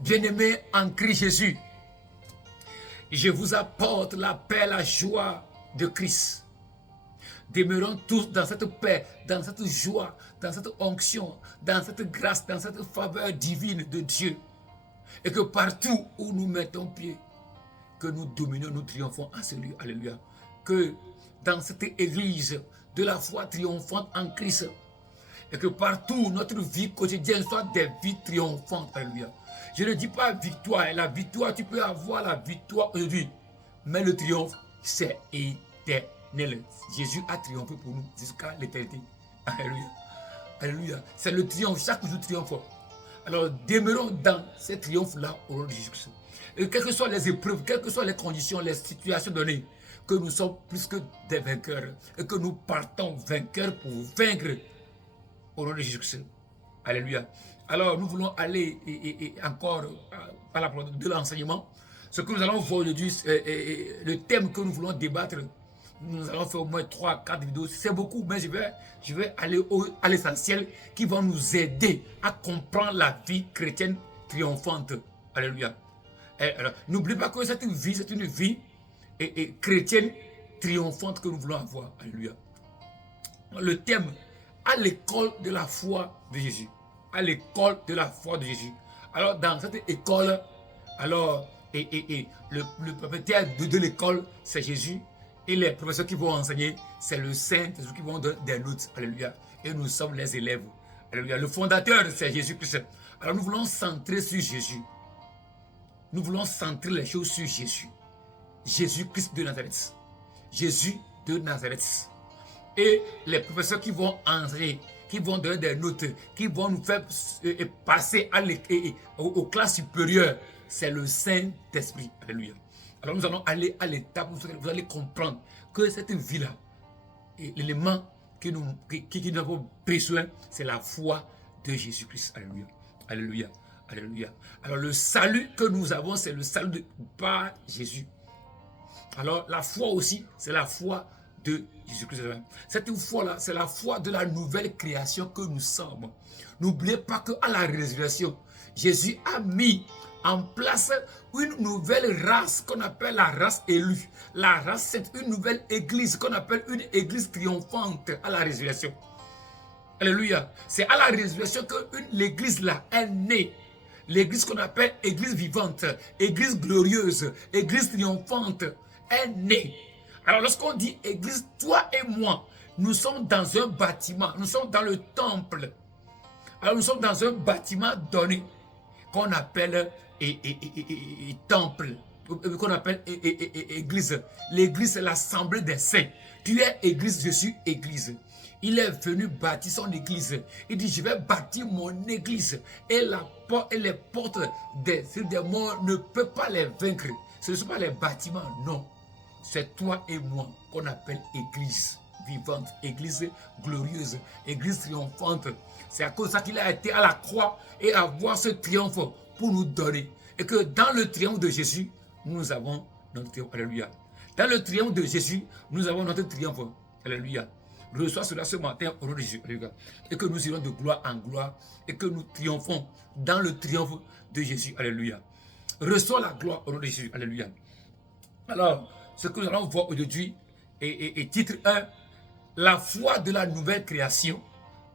Bien-aimés en Christ Jésus, je vous apporte la paix, la joie de Christ. Demeurons tous dans cette paix, dans cette joie, dans cette onction, dans cette grâce, dans cette faveur divine de Dieu. Et que partout où nous mettons pied, que nous dominions, nous triomphons en celui. Alléluia. Que dans cette église de la foi triomphante en Christ, et que partout notre vie quotidienne soit des vies triomphantes. Alléluia. Je ne dis pas victoire. La victoire, tu peux avoir la victoire aujourd'hui. Mais le triomphe, c'est éternel. Jésus a triomphé pour nous jusqu'à l'éternité. Alléluia. Alléluia. C'est le triomphe. Chaque jour triomphe. Alors demeurons dans ce triomphe-là au nom de Jésus-Christ. Et quelles que soient les épreuves, quelles que soient les conditions, les situations données, que nous sommes plus que des vainqueurs. Et que nous partons vainqueurs pour vaincre au nom de Jésus-Christ. Alléluia. Alors, nous voulons aller encore à la parole de l'enseignement. Ce que nous allons voir aujourd'hui, le thème que nous voulons débattre, nous allons faire au moins 3-4 vidéos. C'est beaucoup, mais je vais aller à l'essentiel qui va nous aider à comprendre la vie chrétienne triomphante. Alléluia. N'oubliez pas que cette vie, c'est une vie chrétienne triomphante que nous voulons avoir. Alléluia. Le thème, à l'école de la foi de Jésus. À l'école de la foi de Jésus. Alors, dans cette école, alors, le propriétaire de l'école, c'est Jésus. Et les professeurs qui vont enseigner, c'est le Saint-Esprit qui vont donner des notes. Alléluia. Et nous sommes les élèves. Alléluia. Le fondateur, c'est Jésus-Christ. Alors, nous voulons centrer sur Jésus. Nous voulons centrer les choses sur Jésus. Jésus-Christ de Nazareth. Jésus de Nazareth. Et les professeurs qui vont enseigner, qui vont donner des notes, qui vont nous faire passer aux classes supérieures, c'est le Saint-Esprit. Alléluia. Alors nous allons aller à l'étape où vous allez comprendre que cette vie-là, l'élément que nous avons besoin, c'est la foi de Jésus-Christ. Alléluia. Alléluia. Alléluia. Alors le salut que nous avons, c'est le salut par Jésus. Alors la foi aussi, c'est la foi de Jésus-Christ. Cette foi-là, c'est la foi de la nouvelle création que nous sommes. N'oubliez pas qu'à la résurrection, Jésus a mis en place une nouvelle race qu'on appelle la race élue. La race, c'est une nouvelle église qu'on appelle une église triomphante à la résurrection. Alléluia. C'est à la résurrection que l'église là est née. L'église qu'on appelle église vivante, église glorieuse, église triomphante est née. Alors lorsqu'on dit église, toi et moi, nous sommes dans un bâtiment, nous sommes dans le temple. Alors nous sommes dans un bâtiment donné qu'on appelle temple, qu'on appelle église. L'église, c'est l'assemblée des saints. Tu es église, je suis église. Il est venu bâtir son église. Il dit, je vais bâtir mon église. Et les portes des morts ne peuvent pas les vaincre. Ce ne sont pas les bâtiments, non. C'est toi et moi qu'on appelle église vivante, église glorieuse, église triomphante. C'est à cause de ça qu'il a été à la croix et à voir ce triomphe pour nous donner. Et que dans le triomphe de Jésus, nous avons notre triomphe. Alléluia. Dans le triomphe de Jésus, nous avons notre triomphe. Alléluia. Reçois cela ce matin au nom de Jésus. Alléluia. Et que nous irons de gloire en gloire et que nous triomphons dans le triomphe de Jésus. Alléluia. Reçois la gloire au nom de Jésus. Alléluia. Alors, ce que nous allons voir aujourd'hui est titre 1, la foi de la nouvelle création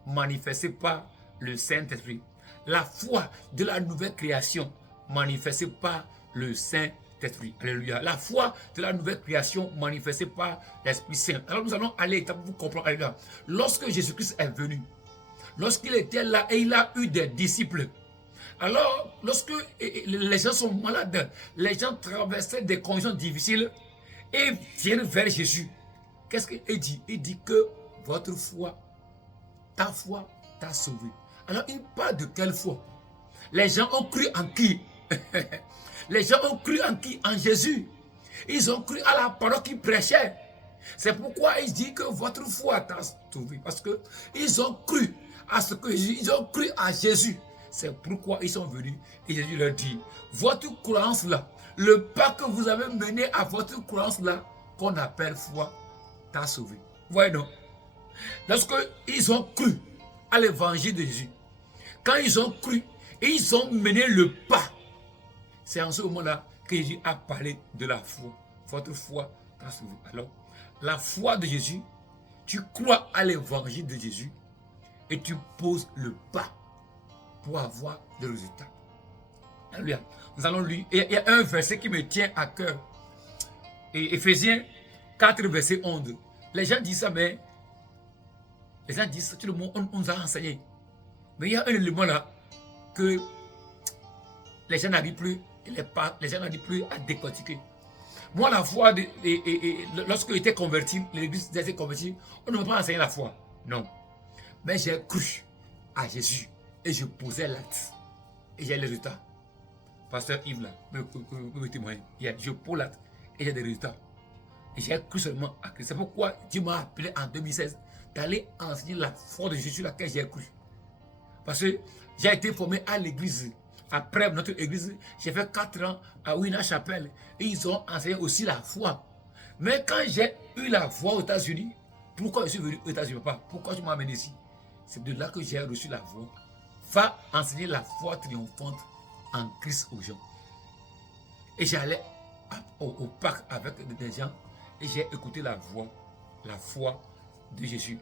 manifestée par le Saint-Esprit. La foi de la nouvelle création manifestée par le Saint-Esprit. Alléluia. La foi de la nouvelle création manifestée par l'Esprit Saint. Alors nous allons aller étape pour vous comprendre. Alléluia. Lorsque Jésus-Christ est venu, lorsqu'il était là et il a eu des disciples, alors lorsque les gens sont malades, les gens traversaient des conditions difficiles, et viennent vers Jésus. Qu'est-ce qu'il dit? Il dit que votre foi, ta foi t'a sauvé. Alors il parle de quelle foi? Les gens ont cru en qui? Les gens ont cru en qui? En Jésus. Ils ont cru à la parole qu'il prêchait. C'est pourquoi il dit que votre foi t'a sauvé. Parce qu'ils ont cru à ce que Jésus, ils ont cru à Jésus. C'est pourquoi ils sont venus. Et Jésus leur dit, votre croyance là, le pas que vous avez mené à votre croyance là, qu'on appelle foi, t'a sauvé. Voyez donc. Lorsqu'ils ont cru à l'évangile de Jésus, quand ils ont cru, ils ont mené le pas C'est en ce moment-là que Jésus a parlé de la foi. Votre foi t'a sauvé. Alors, la foi de Jésus, tu crois à l'évangile de Jésus et tu poses le pas pour avoir le résultat. Alléluia. Nous allons lire. Il y a un verset qui me tient à cœur. Et Éphésiens 4, verset 11. Les gens disent ça, mais les gens disent ça, tout le monde, on nous a enseigné. Mais il y a un élément là que les gens n'arrivent plus, les gens n'arrivent plus à décortiquer. Moi, la foi, lorsque j'étais converti, l'église était convertie, on ne m'a pas enseigné la foi. Non. Mais j'ai cru à Jésus et je posais l'acte. Et j'ai les résultats. Pasteur Yves là, me témoigne. Je pose l'acte et j'ai des résultats. Et j'ai cru seulement à Christ. C'est pourquoi Dieu m'a appelé en 2016 d'aller enseigner la foi de Jésus laquelle j'ai cru. Parce que j'ai été formé à l'église. Après notre église, j'ai fait 4 ans à Winner Chapel. Et ils ont enseigné aussi la foi. Mais quand j'ai eu la foi aux États-Unis, pourquoi je suis venu aux États-Unis, papa? Pourquoi tu m'as amené ici? C'est de là que j'ai reçu la foi. Va enseigner la foi triomphante en Christ aux gens. Et j'allais au parc avec des gens et j'ai écouté la foi de Jésus.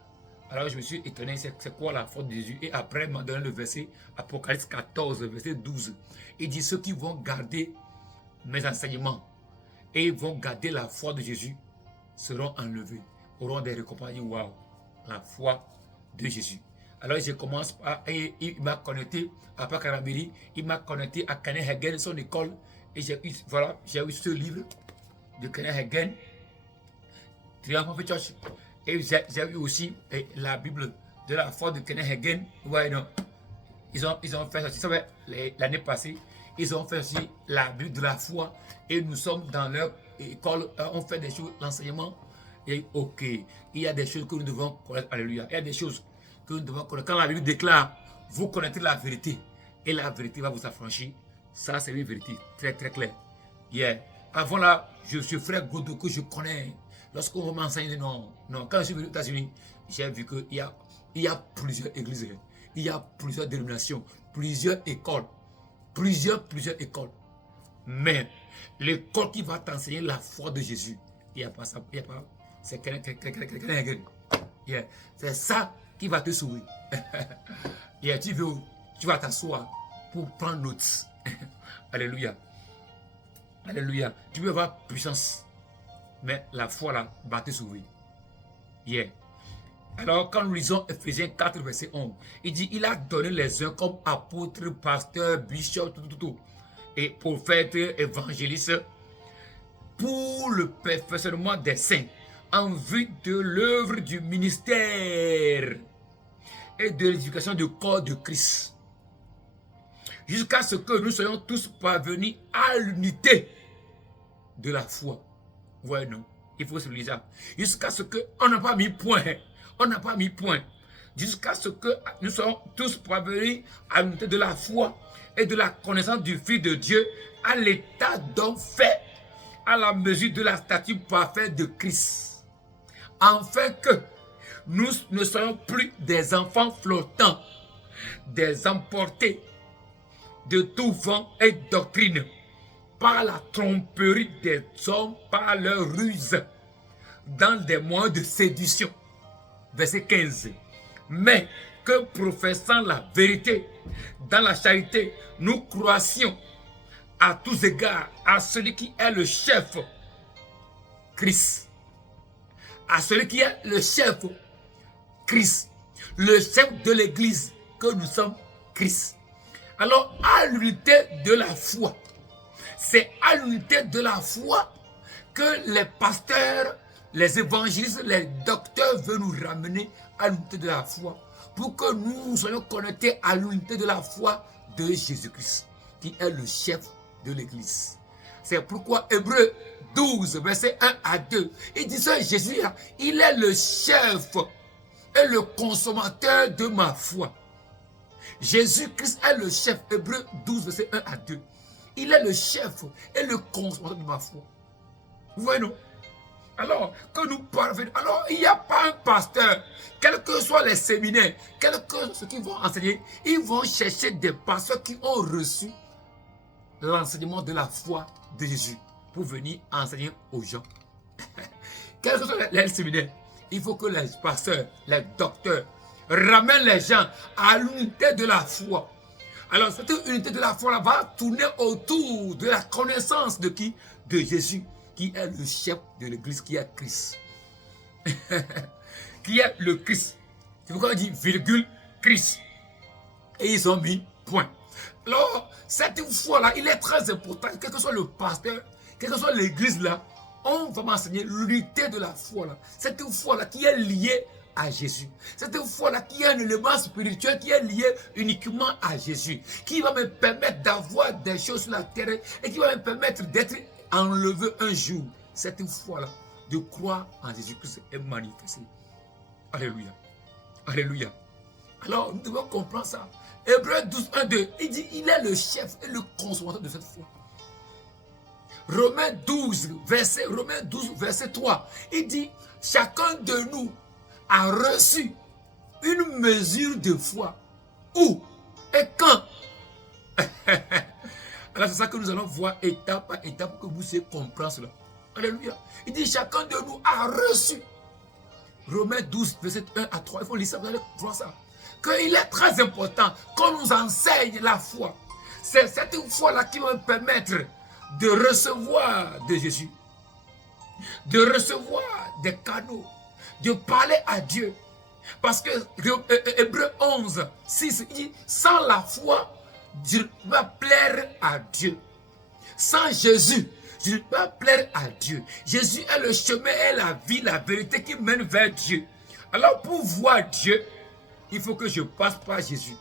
Alors je me suis étonné, c'est quoi la foi de Jésus? Et après, il m'a donné le verset, Apocalypse 14, verset 12. Il dit, ceux qui vont garder mes enseignements et vont garder la foi de Jésus seront enlevés, auront des récompenses. Waouh, la foi de Jésus. Alors je commence à, il m'a connecté à Pakarabiri, il m'a connecté à Kenneth Hagin, son école. Et j'ai eu ce livre de Kenneth Hagin, Triumph of Church. Et j'ai eu aussi la Bible de la foi de Kenneth Hagin. Ouais, non. Ils ont fait aussi, l'année passée, ils ont fait aussi la Bible de la foi. Et nous sommes dans leur école, on fait des choses, l'enseignement. Et ok, il y a des choses que nous devons connaître. Alléluia. Il y a des choses que nous devons connaître. Quand la Bible déclare, vous connaissez la vérité. Et la vérité va vous affranchir. Ça, c'est une vérité très, très claire. Yeah. Avant là, je suis frère Godot que je connais. Lorsqu'on m'enseigne, non. Quand je suis venu aux États-Unis, j'ai vu qu'il y a plusieurs églises. Il y a plusieurs dénominations, plusieurs écoles. Plusieurs écoles. Mais l'école qui va t'enseigner la foi de Jésus, il n'y a pas ça. Il n'y a pas. C'est c'est ça qui va te sauver. Et tu vas t'asseoir pour prendre note. Alléluia. Alléluia. Tu peux avoir puissance. Mais la foi là va te sauver. Yeah. Alors quand nous lisons Ephésiens 4, verset 11, il dit, il a donné les uns comme apôtres, pasteurs, bishops, tout. Et prophètes, évangélistes, pour le perfectionnement des saints, en vue de l'œuvre du ministère et de l'éducation du corps de Christ. Jusqu'à ce que nous soyons tous parvenus à l'unité de la foi. Ouais, non, il faut se lire ça. Jusqu'à ce qu'on n'a pas mis point. On n'a pas mis point. Jusqu'à ce que nous soyons tous parvenus à l'unité de la foi et de la connaissance du Fils de Dieu, à l'état d'homme fait à la mesure de la stature parfaite de Christ. Afin que nous ne soyons plus des enfants flottants, des emportés de tout vent et doctrine, par la tromperie des hommes, par leur ruse, dans des moyens de séduction. Verset 15. Mais que professant la vérité, dans la charité, nous croissions à tous égards à celui qui est le chef, Christ. À celui qui est le chef, Christ. Le chef de l'église que nous sommes, Christ. Alors, à l'unité de la foi, c'est à l'unité de la foi que les pasteurs, les évangélistes, les docteurs veulent nous ramener à l'unité de la foi pour que nous soyons connectés à l'unité de la foi de Jésus-Christ, qui est le chef de l'église. C'est pourquoi Hébreux 12, verset 1 à 2, il dit ça, Jésus, il est le chef et le consommateur de ma foi. Jésus-Christ est le chef. Hébreux 12, verset 1 à 2. Il est le chef et le consommateur de ma foi. Vous voyez, non? Alors, que nous parvenons. Alors, il n'y a pas un pasteur, quels que soient les séminaires, quels que soient ceux qui vont enseigner, ils vont chercher des pasteurs qui ont reçu l'enseignement de la foi de Jésus pour venir enseigner aux gens. Quel que soit les séminaires, il faut que les pasteurs, les docteurs ramènent les gens à l'unité de la foi. Alors cette unité de la foi là va tourner autour de la connaissance de qui? De Jésus, qui est le chef de l'église, qui est Christ. Qui est le Christ. C'est pourquoi on dit virgule Christ. Et ils ont mis point. Alors, cette foi-là, il est très important, quel que soit le pasteur, quelle que soit l'église là, on va m'enseigner l'unité de la foi là. Cette foi-là qui est liée à Jésus. Cette foi-là qui est un élément spirituel qui est lié uniquement à Jésus. Qui va me permettre d'avoir des choses sur la terre et qui va me permettre d'être enlevé un jour. Cette foi-là, de croire en Jésus-Christ est manifestée. Alléluia. Alléluia. Alors, nous devons comprendre ça. Hébreux 12, 1, 2, il dit, il est le chef et le consommateur de cette foi. Romains 12, verset 3, il dit, chacun de nous a reçu une mesure de foi. Où et quand? Alors, c'est ça que nous allons voir étape par étape pour que vous puissiez comprendre cela. Alléluia. Il dit, chacun de nous a reçu. Romains 12, verset 1 à 3, il faut lire ça, vous allez voir ça. Qu'il est très important qu'on nous enseigne la foi. C'est cette foi-là qui va me permettre de recevoir de Jésus, de recevoir des cadeaux, de parler à Dieu. Parce que Hébreux 11, 6, il dit, sans la foi, je ne peux pas plaire à Dieu. Sans Jésus, je ne peux pas plaire à Dieu. Jésus est le chemin, est la vie, la vérité qui mène vers Dieu. Alors pour voir Dieu, il faut que je passe par Jésus.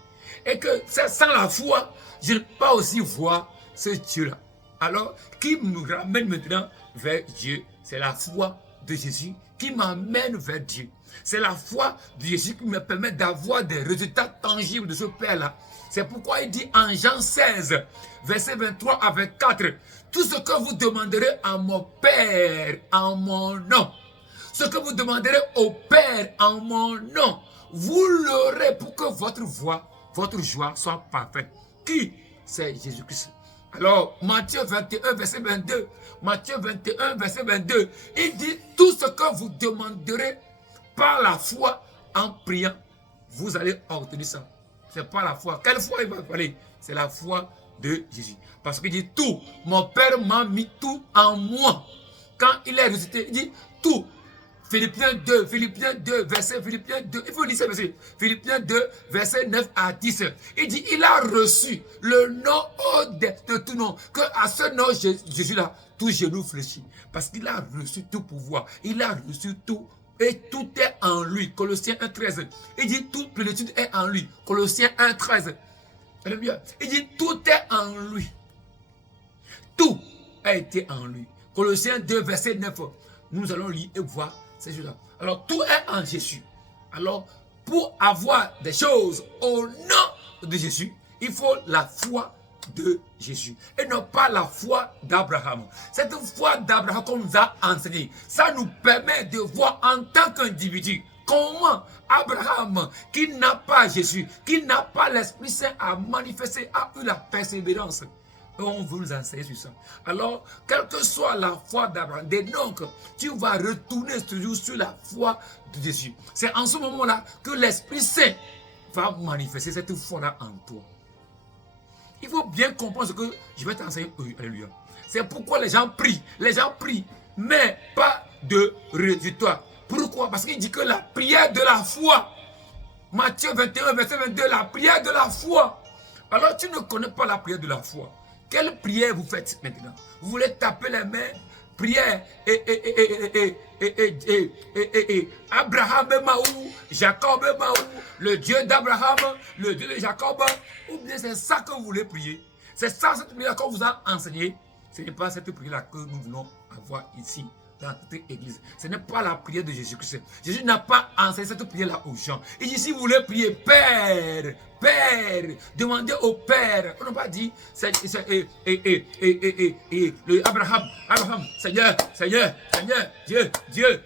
Et que sans la foi, je ne peux pas aussi voir ce Dieu-là. Alors, qui me ramène maintenant vers Dieu? C'est la foi de Jésus qui m'amène vers Dieu. C'est la foi de Jésus qui me permet d'avoir des résultats tangibles de ce Père-là. C'est pourquoi il dit en Jean 16, verset 23 à 24, tout ce que vous demanderez à mon Père en mon nom, ce que vous demanderez au Père en mon nom, vous l'aurez pour que votre joie soit parfaite. Qui? C'est Jésus-Christ. Alors, Matthieu 21, verset 22. Matthieu 21, verset 22. Il dit, tout ce que vous demanderez par la foi en priant, vous allez obtenir ça. C'est pas la foi. Quelle foi il va parler? C'est la foi de Jésus. Parce qu'il dit tout. Mon Père m'a mis tout en moi. Quand il est ressuscité, il dit tout. Philippiens 2, verset Philippiens 2, il faut lire ça, verset Philippiens 2, verset 9 à 10. Il dit, il a reçu le nom de tout nom, que à ce nom Jésus-là, tout genou fléchit. Parce qu'il a reçu tout pouvoir, il a reçu tout, et tout est en lui. Colossiens 1, 13. Il dit, toute plénitude est en lui. Colossiens 1, 13. Alléluia. Il dit, tout est en lui. Tout a été en lui. Colossiens 2, verset 9. Nous allons lire et voir ces choses-là. Alors, tout est en Jésus. Alors, pour avoir des choses au nom de Jésus, il faut la foi de Jésus. Et non pas la foi d'Abraham. Cette foi d'Abraham qu'on nous a enseigné, ça nous permet de voir en tant qu'individu comment Abraham, qui n'a pas Jésus, qui n'a pas l'Esprit Saint à manifester, a eu la persévérance. On veut nous enseigner sur ça. Alors, quelle que soit la foi d'Abraham, donc, tu vas retourner toujours sur la foi de Jésus. C'est en ce moment-là que l'Esprit Saint va manifester cette foi-là en toi. Il faut bien comprendre ce que je vais t'enseigner. Alléluia. C'est pourquoi les gens prient, mais pas de résultat. Pourquoi? Parce qu'il dit que la prière de la foi, Matthieu 21, verset 22, la prière de la foi. Alors, tu ne connais pas la prière de la foi. Quelle prière vous faites maintenant? Vous voulez taper les mains, prière, Abraham est Maou, Jacob est Maou, le Dieu d'Abraham, le Dieu de Jacob, ou bien c'est ça que vous voulez prier? C'est ça cette prière qu'on vous a enseigné? Ce n'est pas cette prière-là que nous voulons avoir ici, dans cette église. Ce n'est pas la prière de Jésus-Christ. Jésus n'a pas enseigné cette prière-là aux gens. Il dit, si vous voulez prier, Père, Père, demandez au Père. On n'a pas dit, Abraham, Seigneur, Dieu.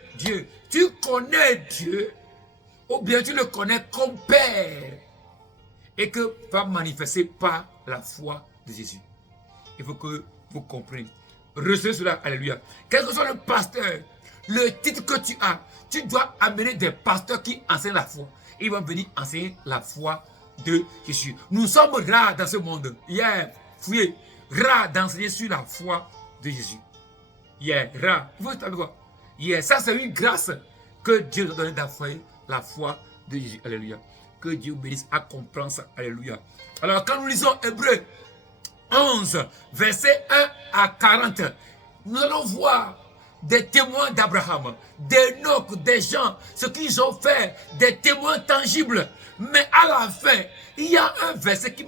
Tu connais Dieu, ou bien tu le connais comme Père, et que va manifester par la foi de Jésus. Il faut que vous compreniez. Recevez cela, alléluia. Quel que soit le pasteur, le titre que tu as, tu dois amener des pasteurs qui enseignent la foi. Ils vont venir enseigner la foi de Jésus. Nous sommes rares dans ce monde. Fouillez, rares d'enseigner sur la foi de Jésus. Rare. Vous savez quoi? Ça, c'est une grâce que Dieu nous a donnée d'enseigner la foi de Jésus. Alléluia. Que Dieu bénisse à comprendre ça. Alléluia. Alors, quand nous lisons Hébreux 11, versets 1 à 40, nous allons voir des témoins d'Abraham, d'Enoch, des gens, ce qu'ils ont fait, des témoins tangibles. Mais à la fin, il y a un verset qui,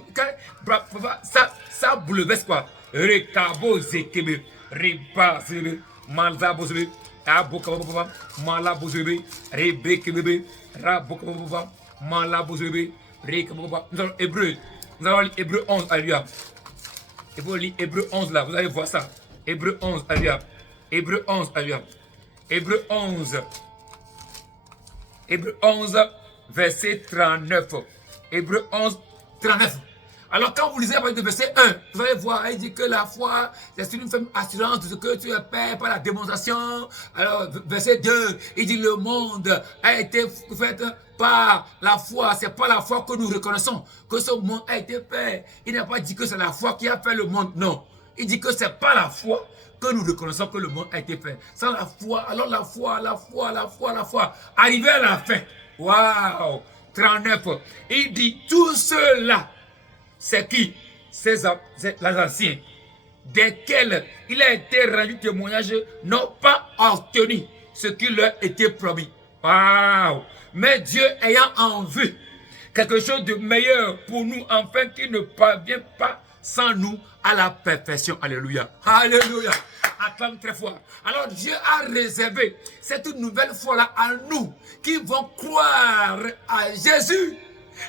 ça bouleverse quoi? Rekabo zekebe, riba zebe, malzabo zebe, abokababa, malabo zebe, rebekebe, rabokababa, malabo zebe, rekababa. Nous allons Hébreu, nous allons lire Hébreu 11, alléluia. Et vous lisez Hébreu 11 là, vous allez voir ça. Hébreu 11, alléluia. Hébreu 11, alléluia. Hébreu 11. Hébreu 11, verset 39. Hébreu 11, 39. Alors quand vous lisez à partir de verset 1, vous allez voir, il dit que la foi, c'est une ferme assurance de ce que tu es père par la démonstration. Alors verset 2, il dit le monde a été fait par la foi. C'est pas la foi que nous reconnaissons, que ce monde a été fait. Il n'a pas dit que c'est la foi qui a fait le monde, non. Il dit que c'est pas la foi que nous reconnaissons que le monde a été fait. Sans la foi, alors la foi. Arrivé à la fin, waouh, 39, il dit tout cela. C'est qui? C'est les anciens, desquels il a été rendu témoignage, n'ont pas obtenu ce qui leur était promis. Waouh! Mais Dieu ayant en vue quelque chose de meilleur pour nous, afin qu'il ne parvient pas sans nous à la perfection. Alléluia. Alléluia. Acclame très fort. Alors Dieu a réservé cette nouvelle foi-là à nous qui vont croire à Jésus.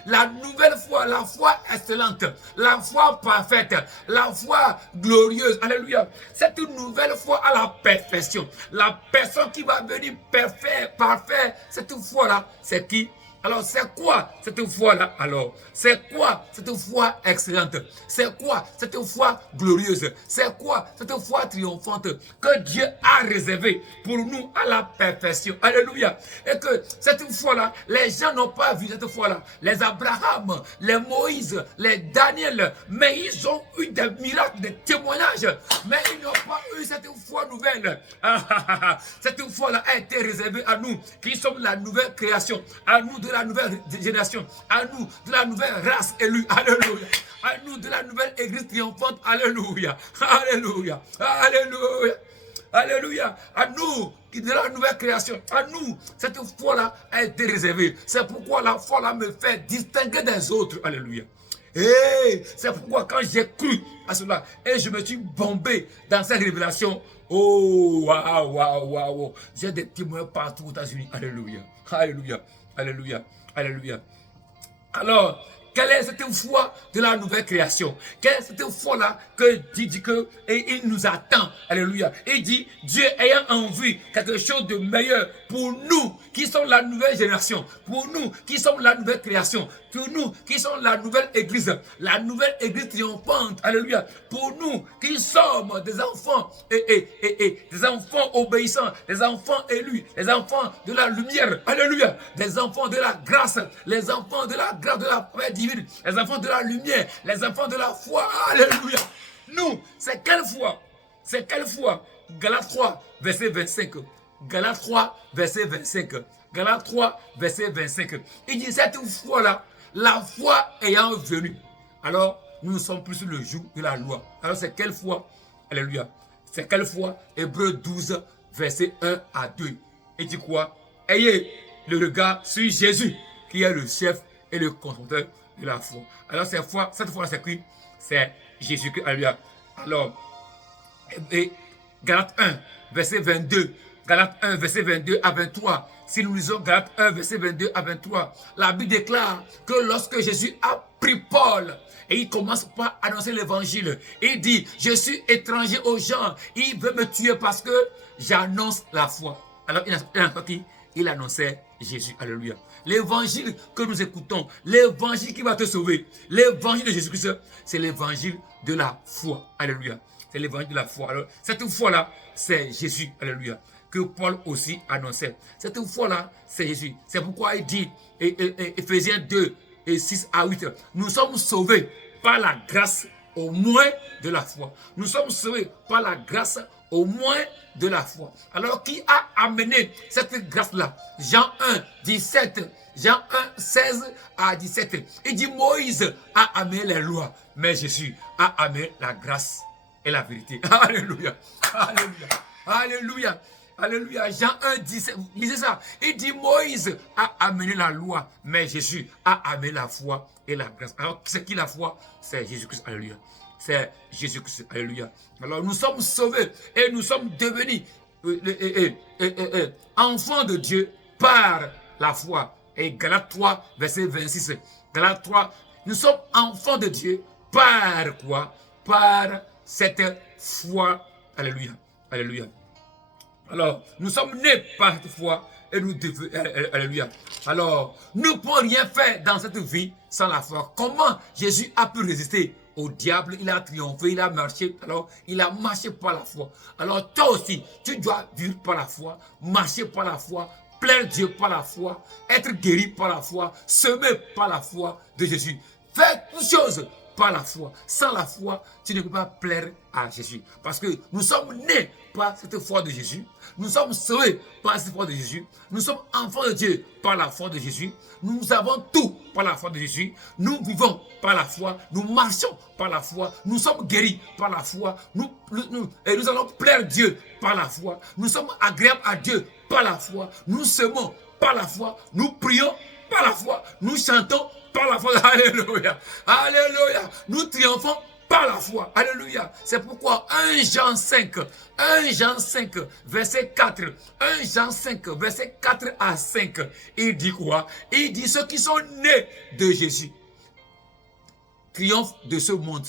La nouvelle foi, la foi excellente, la foi parfaite, la foi glorieuse. Alléluia. Cette nouvelle foi à la perfection. La personne qui va venir parfait, cette foi-là, c'est qui? Alors, c'est quoi cette foi-là? Alors, c'est quoi cette foi excellente? C'est quoi cette foi glorieuse? C'est quoi cette foi triomphante que Dieu a réservée pour nous à la perfection? Alléluia. Et que cette foi-là, les gens n'ont pas vu cette foi-là. Les Abraham, les Moïse, les Daniel, mais ils ont eu des miracles, des témoignages, mais ils n'ont pas eu cette foi nouvelle. Cette foi-là a été réservée à nous, qui sommes la nouvelle création, à nous de la nouvelle génération, à nous de la nouvelle race élue, alléluia, à nous de la nouvelle église triomphante, alléluia, alléluia, alléluia, alléluia, à nous de la nouvelle création, à nous, cette foi-là a été réservée. C'est pourquoi la foi-là me fait distinguer des autres, alléluia. Et c'est pourquoi quand j'ai cru à cela et je me suis bombé dans cette révélation, oh, waouh, j'ai des témoins partout aux États-Unis, alléluia, alléluia, alléluia, alléluia. Alors, quelle est cette foi de la nouvelle création? Quelle est cette foi-là que dit que et il nous attend? Alléluia. Il dit, Dieu ayant en vue quelque chose de meilleur pour nous qui sommes la nouvelle génération, pour nous qui sommes la nouvelle création, pour nous qui sommes la nouvelle église triomphante. Alléluia. Pour nous qui sommes des enfants des enfants obéissants, des enfants élus, des enfants de la lumière. Alléluia. Des enfants de la grâce, les enfants de la grâce de la paix divine. Les enfants de la lumière, les enfants de la foi. Alléluia. Nous, c'est quelle foi? C'est quelle foi? Galates 3, verset 25. Galates 3, verset 25. Galates 3, verset 25. Il dit cette foi-là, la foi ayant venu. Alors, nous ne sommes plus sur le joug de la loi. Alors, c'est quelle foi? Alléluia. C'est quelle foi? Hébreux 12, verset 1 à 2. Il dit quoi? Ayez le regard sur Jésus, qui est le chef et le constructeur de la foi. Alors, cette foi-là, c'est qui? C'est Jésus-Christ. Alléluia. Alors, et Galates 1, verset 22. Galates 1, verset 22 à 23. Si nous lisons Galates 1, verset 22 à 23, la Bible déclare que lorsque Jésus a pris Paul, et il commence par annoncer l'évangile, il dit, je suis étranger aux gens, il veut me tuer parce que j'annonce la foi. Alors, il a qui? il annonçait Jésus. Alléluia. L'évangile que nous écoutons, l'évangile qui va te sauver, l'évangile de Jésus-Christ, c'est l'évangile de la foi. Alléluia. C'est l'évangile de la foi. Alors, cette foi-là, c'est Jésus. Alléluia. Que Paul aussi annonçait. Cette foi-là, c'est Jésus. C'est pourquoi il dit, Éphésiens 2, et 6 à 8, nous sommes sauvés par la grâce au moins de la foi. Nous sommes sauvés par la grâce au moins de la foi. Alors, qui a amené cette grâce-là? Jean 1, 17, Jean 1, 16 à 17. Il dit, Moïse a amené les lois, mais Jésus a amené la grâce et la vérité. Alléluia. Alléluia. Alléluia. Alléluia. Jean 1, 17. Lisez ça. Il dit, Moïse a amené la loi, mais Jésus a amené la foi et la grâce. Alors, c'est qui la foi? C'est Jésus-Christ. Alléluia. C'est Jésus-Christ. Alléluia. Alors, nous sommes sauvés et nous sommes devenus enfants de Dieu par la foi. Et Galates 3, verset 26. Galates 3, nous sommes enfants de Dieu par quoi? Par cette foi. Alléluia. Alléluia. Alors, nous sommes nés par cette foi et nous devons... Alléluia. Alors, nous ne pouvons rien faire dans cette vie sans la foi. Comment Jésus a pu résister au diable? Il a triomphé, il a marché. Alors, il a marché par la foi. Alors, toi aussi, tu dois vivre par la foi, marcher par la foi, plaire Dieu par la foi, être guéri par la foi, semer par la foi de Jésus. Faire toutes choses par la foi. Sans la foi, tu ne peux pas plaire à Jésus. Parce que nous sommes nés par cette foi de Jésus. Nous sommes sauvés par cette foi de Jésus. Nous sommes enfants de Dieu par la foi de Jésus. Nous avons tout par la foi de Jésus. Nous vivons par la foi. Nous marchons par la foi. Nous sommes guéris par la foi. Nous allons plaire Dieu par la foi. Nous sommes agréables à Dieu par la foi. Nous semons par la foi. Nous prions par la foi. Nous chantons par la foi. Alléluia. Alléluia. Nous triomphons par la foi. Alléluia. C'est pourquoi 1 Jean 5, verset 4, 1 Jean 5, verset 4 à 5, il dit quoi? Il dit ceux qui sont nés de Jésus triomphent de ce monde.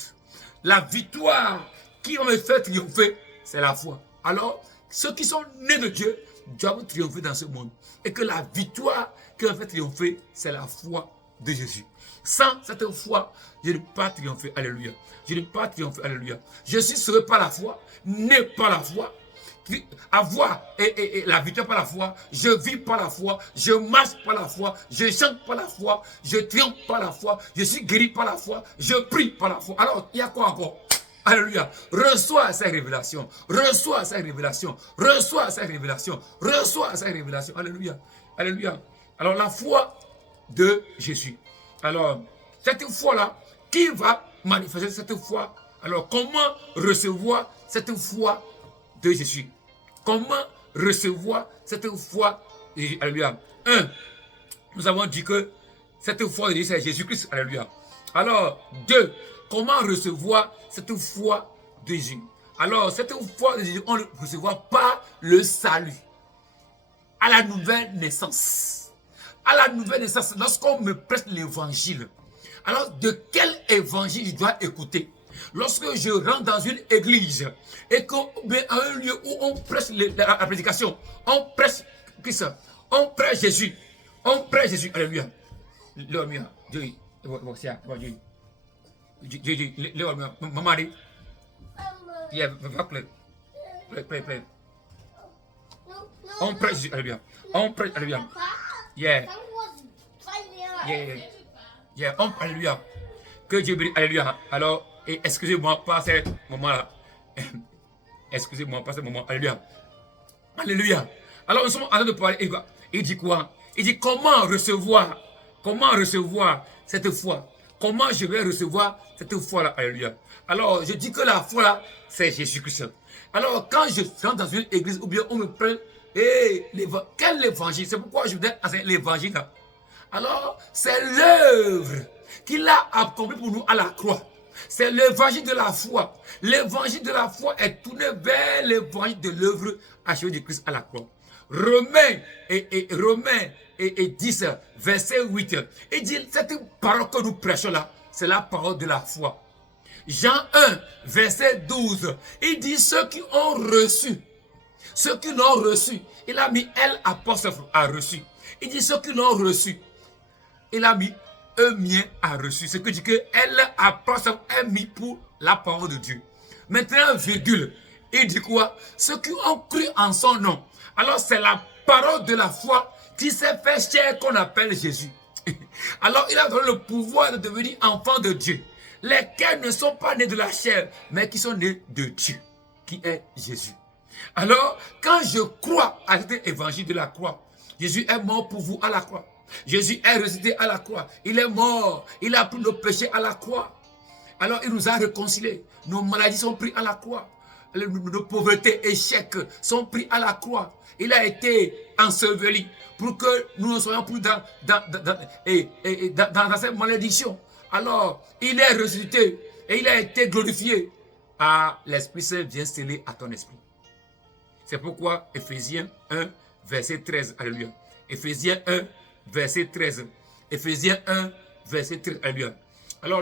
La victoire qui va me faire triompher, c'est la foi. Alors, ceux qui sont nés de Dieu doivent triompher dans ce monde. Et que la victoire qui va me faire triompher, c'est la foi de Jésus. Sans cette foi, je ne peux pas triompher. Alléluia. Je ne peux pas triompher. Alléluia. Je suis sauvé par la foi, né par la foi, avoir la victoire par la foi, je vis par la foi, je marche par la foi, je chante par la foi, je triomphe par la foi, je suis guéri par la foi, je prie par la foi. Alors, il y a quoi encore? Alléluia. Reçois ces révélations. Reçois ces révélations. Reçois ces révélations. Reçois ces révélations. Alléluia. Alléluia. Alors, la foi de Jésus. Alors, cette foi-là, qui va manifester cette foi? Alors, comment recevoir cette foi de Jésus? Comment recevoir cette foi de Jésus? Alléluia. 1. Nous avons dit que cette foi de Jésus, c'est Jésus-Christ. Alléluia. Alors, 2. Comment recevoir cette foi de Jésus? Alors, cette foi de Jésus, on le recevra par le salut. À la nouvelle naissance. À la nouvelle naissance, lorsqu'on me prête l'évangile, alors de quel évangile je dois écouter? Lorsque je rentre dans une église et qu'un lieu où on prêche la prédication, on prêche Christ, on prêche Jésus, on prêche Jésus. Alléluia. Maman, play. On prêche Jésus. Alléluia. On prêche. Alléluia. Yeah. Alléluia. Que Dieu bénisse. Alléluia. Alors, excusez-moi pas ce moment-là. Excusez-moi pas ce moment. Alléluia. Alléluia. Alors, nous sommes en train de parler. Il dit quoi? Il dit comment recevoir cette foi? Comment je vais recevoir cette foi-là? Alléluia. Alors, je dis que la foi-là, c'est Jésus-Christ. Alors, quand je rentre dans une église ou bien on me prend, quel évangile? C'est pourquoi je voudrais enseigner l'évangile. Alors, c'est l'œuvre qu'il a accomplie pour nous à la croix. C'est l'évangile de la foi. L'évangile de la foi est tourné vers l'évangile de l'œuvre achevée de Christ à la croix. Romains 10, verset 8. Il dit, cette parole que nous prêchons là, c'est la parole de la foi. Jean 1, verset 12. Il dit, ceux qui ont reçu ceux qui l'ont reçu, il a mis elle, apostrophe, a reçu. Il dit ceux qui l'ont reçu, il a mis eux, mien, a reçu. Ce que dit que elle, apostrophe, est mis pour la parole de Dieu. Maintenant, virgule, il dit quoi? Ceux qui ont cru en son nom. Alors, c'est la parole de la foi qui s'est fait chair qu'on appelle Jésus. Alors, il a donné le pouvoir de devenir enfant de Dieu. Lesquels ne sont pas nés de la chair, mais qui sont nés de Dieu, qui est Jésus. Alors, quand je crois à cet évangile de la croix, Jésus est mort pour vous à la croix. Jésus est ressuscité à la croix. Il est mort. Il a pris nos péchés à la croix. Alors, il nous a réconciliés. Nos maladies sont prises à la croix. Nos pauvretés, échecs sont pris à la croix. Il a été enseveli pour que nous ne soyons plus dans cette malédiction. Alors, il est ressuscité et il a été glorifié. Ah, l'Esprit Saint vient sceller à ton esprit. C'est pourquoi Éphésiens 1, verset 13. Alléluia. Éphésiens 1, verset 13. Éphésiens 1, verset 13. Alléluia. Alors,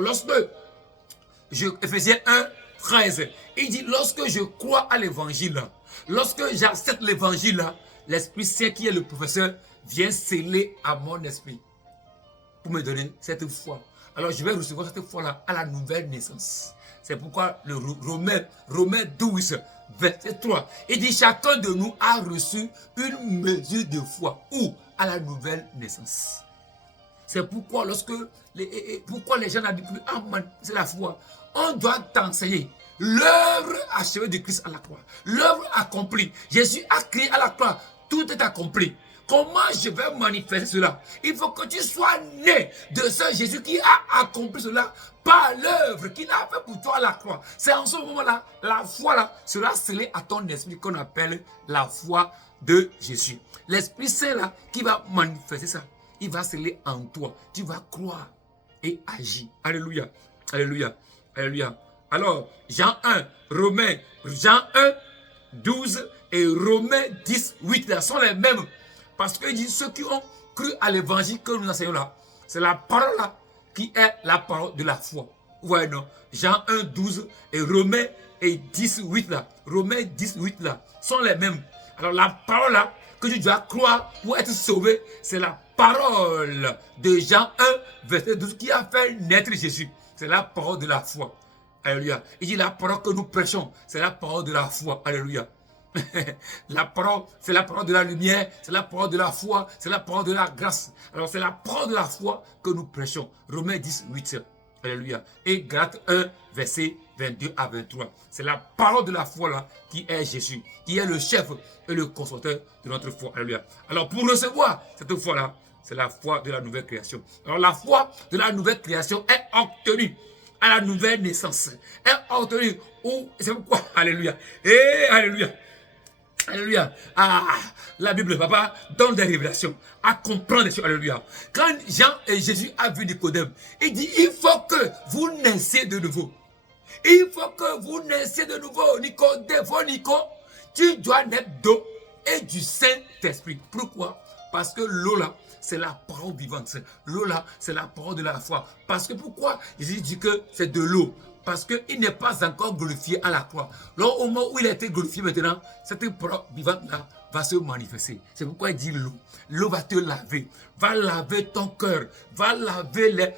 Éphésiens 1, 13, il dit, lorsque je crois à l'évangile, lorsque j'accepte l'évangile, l'Esprit Saint qui est le professeur vient sceller à mon esprit pour me donner cette foi. Alors je vais recevoir cette foi-là à la nouvelle naissance. C'est pourquoi le Romains 12, verset 3, il dit, chacun de nous a reçu une mesure de foi. Où? À la nouvelle naissance. C'est pourquoi pourquoi les gens n'ont dit plus, ah man, c'est la foi. On doit t'enseigner l'œuvre achevée de Christ à la croix. L'œuvre accomplie. Jésus a crié à la croix. Tout est accompli. Comment je vais manifester cela? Il faut que tu sois né de ce Jésus qui a accompli cela par l'œuvre qu'il a fait pour toi à la croix. C'est en ce moment-là, la foi là sera scellée à ton esprit qu'on appelle la foi de Jésus. L'Esprit Saint là qui va manifester ça, il va sceller en toi. Tu vas croire et agir. Alléluia. Alléluia. Alléluia. Alors, Jean 1, 12 et Romains 10, 8 là, sont les mêmes. Parce que dit ceux qui ont cru à l'évangile que nous enseignons là, c'est la parole là qui est la parole de la foi. Vous voyez non? Jean 1, 12 et Romains et 10, 8 là, Romains 10, 8 là, sont les mêmes. Alors la parole là que tu dois croire pour être sauvé, c'est la parole de Jean 1, verset 12 qui a fait naître Jésus. C'est la parole de la foi. Alléluia. Il dit la parole que nous prêchons, c'est la parole de la foi. Alléluia. La parole, c'est la parole de la lumière, c'est la parole de la foi, c'est la parole de la grâce. Alors c'est la parole de la foi que nous prêchons. Romains 10, 8. Alléluia. Et Galates 1, verset 22 à 23. C'est la parole de la foi là qui est Jésus, qui est le chef et le consolateur de notre foi. Alléluia. Alors pour recevoir cette foi là, c'est la foi de la nouvelle création. Alors la foi de la nouvelle création est obtenue à la nouvelle naissance. Est obtenue où, c'est pourquoi, alléluia. Et alléluia. Alléluia. Ah, la Bible, papa, donne des révélations à comprendre les choses. Alléluia. Quand Jean et Jésus a vu Nicodème, il dit, il faut que vous naissiez de nouveau. Il faut que vous naissiez de nouveau. Nicodème, Nico, tu dois naître d'eau et du Saint-Esprit. Pourquoi? Parce que l'eau là, c'est la parole vivante. L'eau là, c'est la parole de la foi. Parce que pourquoi Jésus dit que c'est de l'eau? Parce qu'il n'est pas encore glorifié à la croix. Alors, au moment où il a été glorifié maintenant, cette parole vivante-là va se manifester. C'est pourquoi il dit l'eau. L'eau va te laver, va laver ton cœur, va laver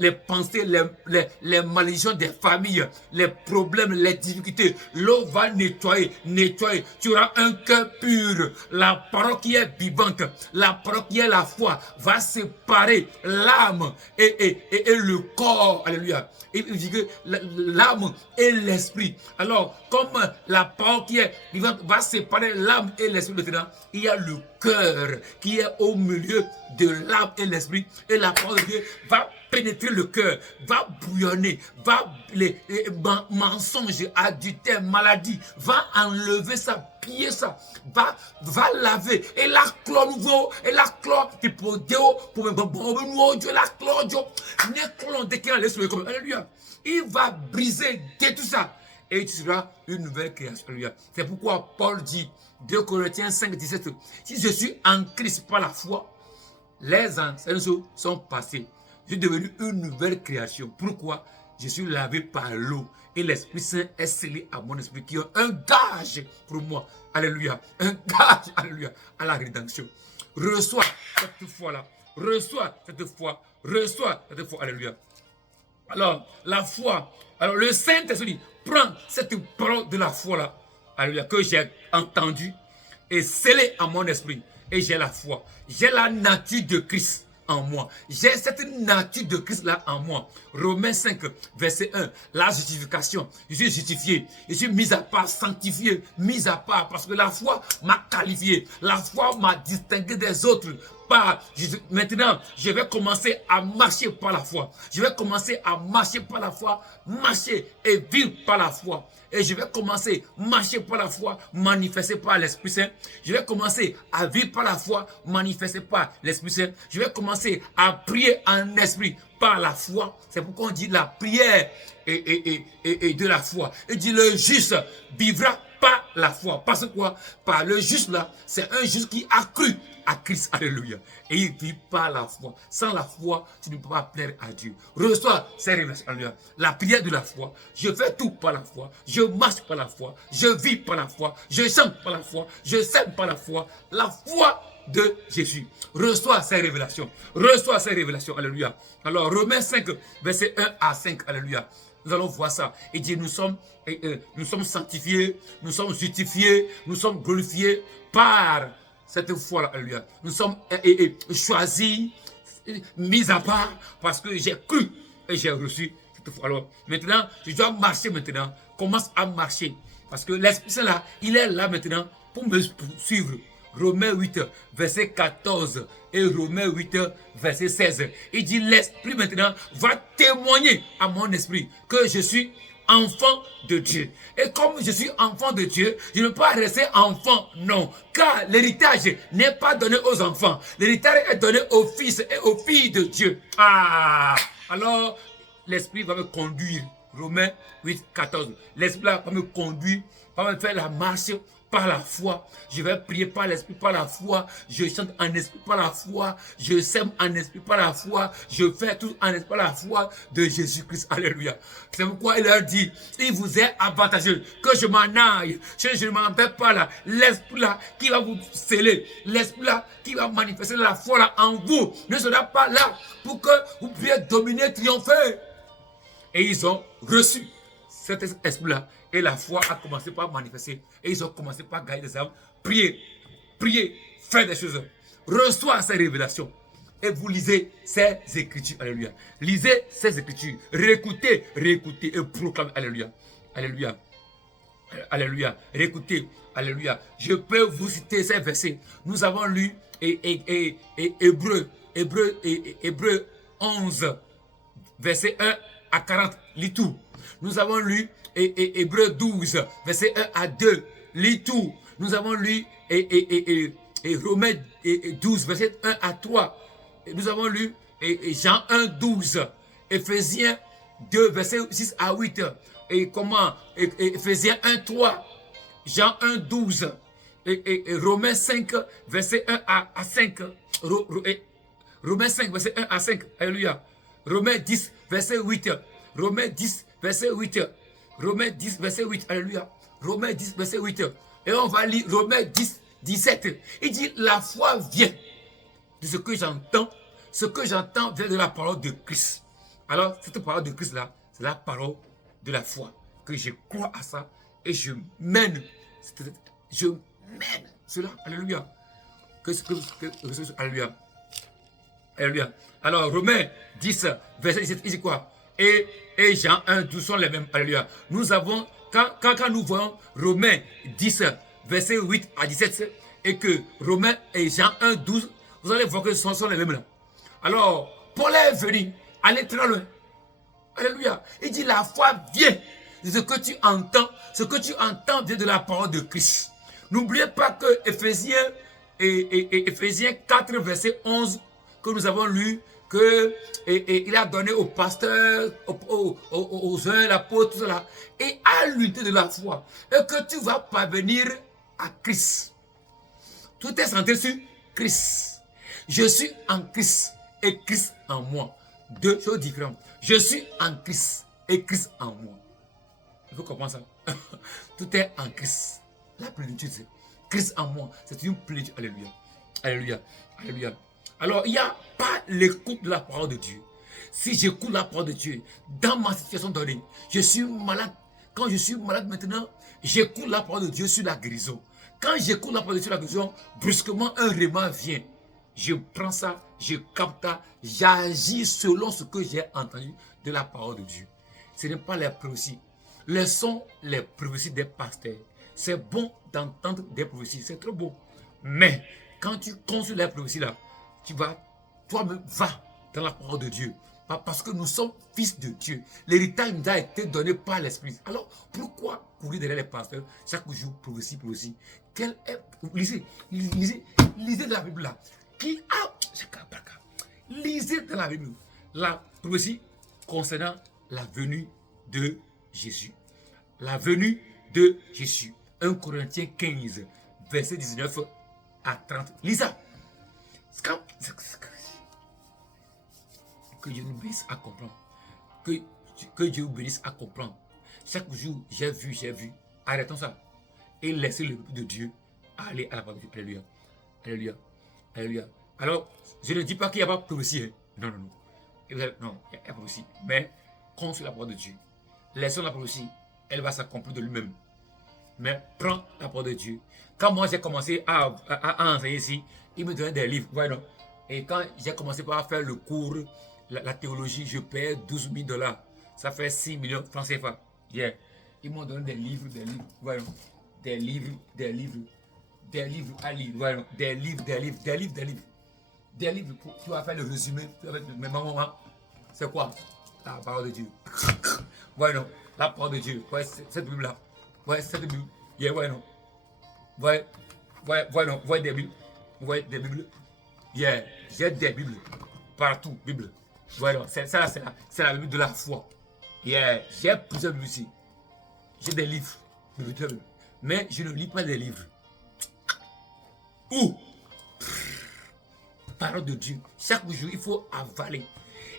les pensées, les malédictions des familles, les problèmes, les difficultés. L'eau va nettoyer. Tu auras un cœur pur. La parole qui est vivante, la parole qui est la foi, va séparer l'âme et le corps. Alléluia. Il dit que l'âme et l'esprit. Alors, comme la parole qui est vivante va séparer l'âme et l'esprit maintenant, il y a le cœur qui est au milieu de l'âme et l'esprit. Et la parole de Dieu va pénétrer le cœur, va bouillonner, va les mensonges, adultères, maladies, va enlever ça, piller ça, va laver. Et la clore nouveau, et la clore qui pour Dieu, pour Dieu, la clore Dieu, ne clore dès qu'il a laissé comme alléluia. Il va briser, détruire ça. Et tu seras une nouvelle création. Alléluia. C'est pourquoi Paul dit, 2 Corinthiens 5, 17, si je suis en Christ par la foi, les anciennes choses sont passées. Je suis devenu une nouvelle création. Pourquoi? je suis lavé par l'eau. Et l'Esprit Saint est scellé à mon esprit qui est un gage pour moi. Alléluia. Un gage, alléluia, à la rédemption. Reçois cette foi-là. Reçois cette foi. Reçois cette foi. Alléluia. Alors, la foi. Alors, le Saint-Esprit prend cette parole de la foi-là. Alléluia. Que j'ai entendue et scellée à mon esprit. Et j'ai la foi. J'ai la nature de Christ en moi. J'ai cette nature de Christ là en moi. Romains 5, verset 1. La justification. Je suis justifié. Je suis mis à part, sanctifié, mis à part. Parce que la foi m'a qualifié. La foi m'a distingué des autres. Maintenant, je vais commencer à marcher par la foi. Je vais commencer à marcher par la foi. Marcher et vivre par la foi. Et je vais commencer à marcher par la foi, manifester par l'Esprit Saint. Je vais commencer à vivre par la foi, manifester par l'Esprit Saint. Je vais commencer à prier en esprit par la foi. C'est pourquoi on dit la prière et de la foi. Il dit le juste vivra par la foi. Parce que quoi? Par le juste là, c'est un juste qui a cru à Christ. Alléluia. Et il vit par la foi. Sans la foi, tu ne peux pas plaire à Dieu. Reçois ces révélations. Alléluia. La prière de la foi. Je fais tout par la foi. Je marche par la foi. Je vis par la foi. Je chante par la foi. Je sème par la foi. La foi de Jésus. Reçois ces révélations. Reçois ces révélations. Alléluia. Alors, Romains 5, verset 1 à 5. Alléluia. Nous allons voir ça. Il dit, nous sommes sanctifiés, nous sommes justifiés, nous sommes glorifiés par cette foi-là. Alléluia. Nous sommes choisis, mis à part, parce que j'ai cru et j'ai reçu cette foi. Alors, maintenant, je dois marcher maintenant. Commence à marcher. Parce que l'Esprit Saint là, il est là maintenant pour me suivre. Romains 8, verset 14 et Romains 8, verset 16. Il dit, l'Esprit maintenant va témoigner à mon esprit que je suis enfant de Dieu. Et comme je suis enfant de Dieu, je ne peux pas rester enfant, non. Car l'héritage n'est pas donné aux enfants. L'héritage est donné aux fils et aux filles de Dieu. Ah! Alors, l'Esprit va me conduire. Romains 8, 14. L'Esprit va me conduire, va me faire la marche par la foi. Je vais prier par l'Esprit, par la foi. Je chante en esprit par la foi. Je sème en esprit par la foi. Je fais tout en esprit par la foi de Jésus-Christ. Alléluia. C'est pourquoi il leur dit, il vous est avantageux que je m'en aille. Je ne m'en vais pas là. L'Esprit là qui va vous sceller. L'Esprit là qui va manifester la foi là en vous ne sera pas là pour que vous puissiez dominer, triompher. Et ils ont reçu cet esprit-là. Et la foi a commencé par manifester. Et ils ont commencé par gagner des âmes. Prier, prier, faire des choses. Reçois ces révélations. Et vous lisez ces écritures. Alléluia. Lisez ces écritures. Réécoutez, réécoutez et proclamez. Alléluia. Alléluia. Alléluia. Réécoutez. Alléluia. Je peux vous citer ces versets. Nous avons lu Hébreu 11, verset 1 à 40. Lis tout. Nous avons lu Hébreu 12, verset 1 à 2. Lis tout. Nous avons lu Romains 12, verset 1 à 3. Nous avons lu Jean 1, 12. Éphésiens 2, verset 6 à 8. Et comment Éphésiens 1, 3. Jean 1, 12. Et Romains 5, verset 1 à 5. Romains 5, verset 1 à 5. Alléluia. Romains 10, verset 8. Romains 10, verset 8. Romains 10, verset 8. Alléluia. Romains 10, verset 8. Et on va lire Romains 10, 17. Il dit, la foi vient de ce que j'entends. Ce que j'entends vient de la parole de Christ. Alors, cette parole de Christ-là, c'est la parole de la foi. Que je crois à ça et je mène cela. Alléluia. Alléluia. Alléluia. Alors, Romains 10, verset 17, il dit quoi? Et Jean 1, 12 sont les mêmes. Alléluia. Nous avons, quand nous voyons Romains 10, verset 8 à 17, et que Romains et Jean 1, 12, vous allez voir que ce sont les mêmes là. Alors, Paul est venu, aller très loin. Alléluia. Il dit, la foi vient de ce que tu entends. Ce que tu entends vient de la parole de Christ. N'oubliez pas que Éphésiens 4, verset 11, que nous avons lu, il a donné aux pasteurs, aux uns, l'apôtre, tout cela, et à l'unité de la foi, et que tu vas parvenir à Christ. Tout est centré sur Christ. Je suis en Christ et Christ en moi. Deux choses différentes. Je suis en Christ et Christ en moi. Il faut comprendre ça. Tout est en Christ. La plénitude, c'est Christ en moi. C'est une plénitude. Alléluia. Alléluia. Alléluia. Alors, il n'y a pas l'écoute de la parole de Dieu. Si j'écoute la parole de Dieu, dans ma situation donnée, je suis malade. Quand je suis malade maintenant, j'écoute la parole de Dieu sur la guérison. Quand j'écoute la parole de Dieu sur la guérison, brusquement un réma vient. Je prends ça, je capte ça, j'agis selon ce que j'ai entendu de la parole de Dieu. Ce n'est pas les prophéties. Laissons les prophéties des pasteurs. C'est bon d'entendre des prophéties, c'est trop beau. Mais quand tu consultes les prophéties là, tu vas, toi-même, va dans la parole de Dieu. Parce que nous sommes fils de Dieu. L'héritage nous a été donné par l'Esprit. Alors, pourquoi courir derrière les pasteurs chaque jour, prophétie, prophétie? Lisez de la Bible là. Lisez dans la Bible la prophétie concernant la venue de Jésus. La venue de Jésus. 1 Corinthiens 15, verset 19 à 30. Lisez. Que Dieu nous bénisse à comprendre. Que Dieu nous bénisse à comprendre. Chaque jour, j'ai vu. Arrêtons ça. Et laissez le peuple de Dieu aller à la parole de Dieu. Alléluia. Alléluia. Alléluia. Alors, je ne dis pas qu'il n'y a pas de prophétie. Non. Non, il y a prophétie. Mais, consulte la parole de Dieu. Laissons la prophétie. Elle va s'accomplir de lui-même. Mais prends la parole de Dieu. Quand moi j'ai commencé à enseigner ici, il me donnait des livres. Ouais, non. Et quand j'ai commencé par faire le cours, la théologie, je payais $12 000. Ça fait 6 millions de francs CFA. Yeah. Ils m'ont donné des livres. Ouais, non. Des livres à lire. Ouais, non. Des livres. Tu vas faire le résumé. Mais maman, c'est quoi? La parole de Dieu. Ouais, non. La parole de Dieu. Ouais, cette Bible-là. Ouais, cette Bible. Yeah, ouais, non. Ouais, non. Ouais, des Bibles. Ouais, des Bibles. Yeah, j'ai des Bibles. Partout, Bible. Ouais, non. C'est la Bible de la foi. Yeah, j'ai plusieurs Bibles ici. J'ai des livres. Mais je ne lis pas des livres. Où? Parole de Dieu. Chaque jour, il faut avaler.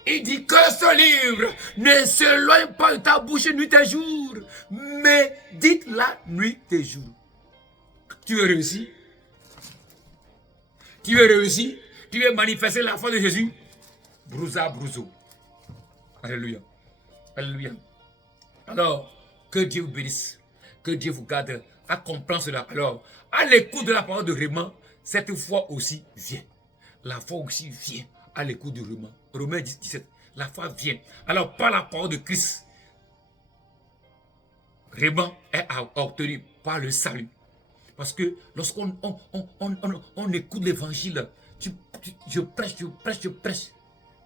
Il dit que ce livre ne s'éloigne pas de ta bouche nuit et jour, mais dites-la nuit et jour. Tu veux réussir? Tu veux réussir? Tu veux manifester la foi de Jésus? Brousa, brouso. Alléluia. Alléluia. Alors, que Dieu vous bénisse. Que Dieu vous garde à comprendre cela. Alors, à l'écoute de la parole de Réman, cette foi aussi vient. La foi aussi vient à l'écoute de Romains. Romains 10, 17. La foi vient. Alors, par la parole de Christ, Réman est obtenu par le salut. Parce que lorsqu'on écoute l'évangile, je prêche.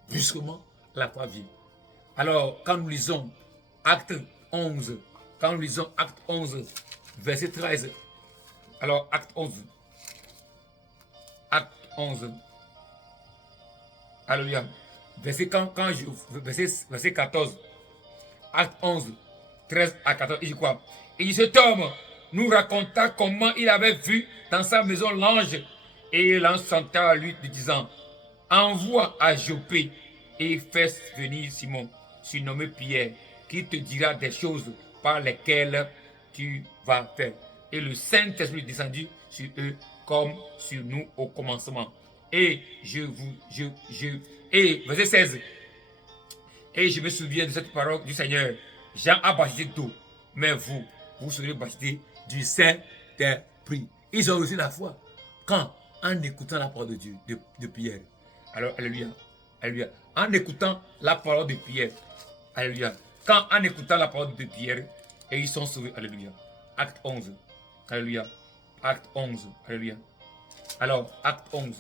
Brusquement, la foi vient. Alors, quand nous lisons Acte 11, verset 13. Alors, Acte 11. Alléluia. Verset 14. Acte 11, 13 à 14. Il dit quoi? Il dit, cet homme nous raconta comment il avait vu dans sa maison l'ange et il enchanta à lui disant, envoie à Joppé et fais venir Simon, surnommé Pierre, qui te dira des choses par lesquelles tu vas faire. Et le Saint-Esprit descendu sur eux comme sur nous au commencement. Et verset 16. Et je me souviens de cette parole du Seigneur. Jean a baptisé d'eau, mais vous serez baptisés du Saint-Esprit. Ils ont reçu la foi. Quand? En écoutant la parole de Dieu, de Pierre. Alors, alléluia. Alléluia. En écoutant la parole de Pierre. Alléluia. Quand en écoutant la parole de Pierre, et ils sont sauvés. Alléluia. Acte 11. Alléluia. Acte 11. Alléluia. Alors, acte 11.